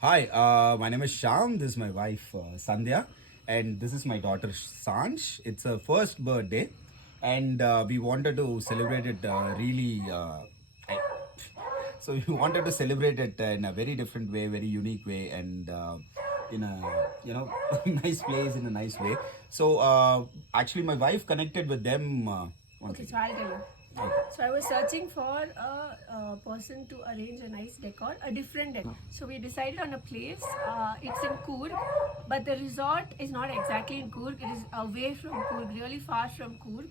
Hi, my name is Sham. This is my wife Sandhya, and this is my daughter Sanj. It's her first birthday, and we wanted to celebrate it I- so we wanted to celebrate it in a very different way, very unique way, and in a nice place in a nice way. So actually, my wife connected with them. One Okay, so second. I'll tell you. So I was searching for a person to arrange a nice decor, a different decor. So we decided on a place. It's in Coorg, but the resort is not exactly in Coorg. It is away from Coorg, really far from Coorg.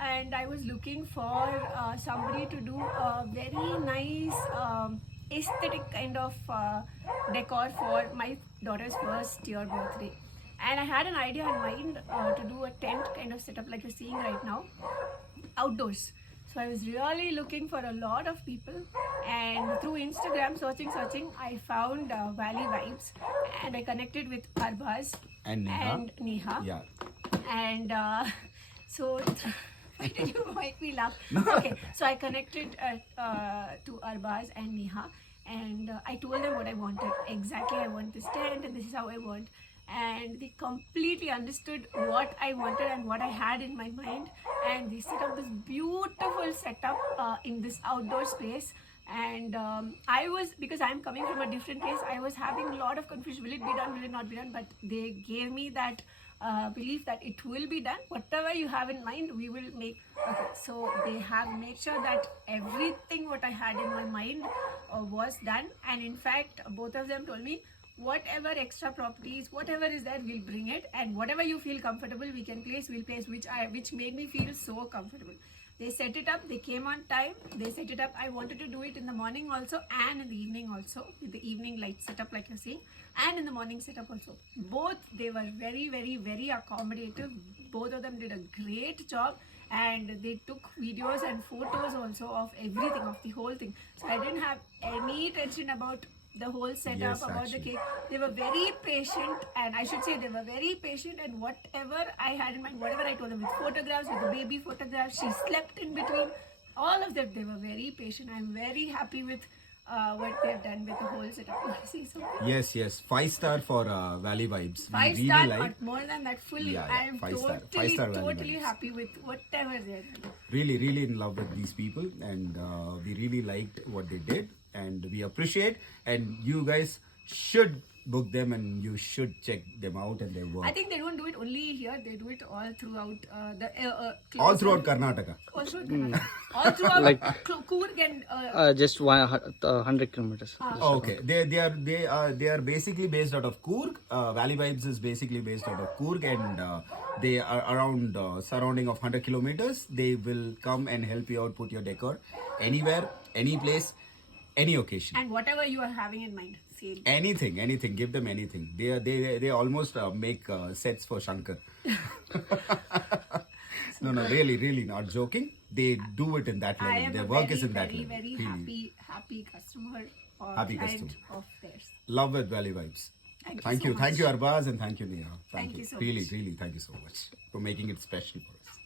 And I was looking for somebody to do a very nice aesthetic kind of decor for my daughter's first year birthday. And I had an idea in mind to do a tent kind of setup like you're seeing right now, outdoors. So I was really looking for a lot of people, and through Instagram searching, I found Valley Vibes, and I connected with Arbaz And Neha. and Neha, Yeah. and so. Why did you make me laugh? No. Okay, so I connected to Arbaz and Neha, and I told them what I wanted. Exactly, I want this tent, and this is how I want. And they completely understood what I wanted and what I had in my mind. And they set up this beautiful setup in this outdoor space. And I was, because I'm coming from a different place, I was having a lot of confusion. Will it be done? Will it not be done? But they gave me that belief that it will be done. Whatever you have in mind, we will make. Okay, so they have made sure that everything what I had in my mind was done. And in fact, both of them told me, whatever extra properties, whatever is there, we'll bring it, and whatever you feel comfortable, we can place, we'll place, which made me feel so comfortable. They set it up, they came on time, they set it up. I wanted to do it in the morning also and in the evening also, with the evening light setup like you're seeing, and in the morning setup also. Both, they were very accommodative. Both of them did a great job, and they took videos and photos also of everything, of the whole thing. So I didn't have any tension about the whole setup, Yes, about actually. the cake. They were very patient, and I should say they were very patient. And whatever I had in mind, whatever I told them, with photographs, with the baby photographs, she slept in between. All of that, they were very patient. I'm very happy with what they've done with the whole setup. You want to see something? Yes. 5 star for Valley Vibes. We Five really star like. or more than that, fully. Yeah. I'm 5 star. totally 5 star Valley totally Vibes. happy with whatever they're doing. Really in love with these people, and we really liked what they did, and we appreciate. And you guys should book them, and you should check them out and their work. I think they don't do it only here, they do it all throughout All throughout Karnataka. all throughout Karnataka. All throughout Like- Coorg and just 100 kilometers. Okay, they are basically based out of Coorg. Valley Vibes is basically based out of Coorg, and they are around surrounding of 100 kilometers. They will come and help you out, put your decor anywhere, any place, any occasion. and whatever you are having in mind, sale. Anything. Give them anything. They almost make sets for Shankar. No, really not joking. They do it in that I level. am Their a work very, is in that very, level. very Really. happy customer or Happy client customer. of theirs. Love with Valley Vibes. Thank you so Thank much. you Arbaz, and thank you Neha. Thank you so really much. really thank you so much for making it special for us.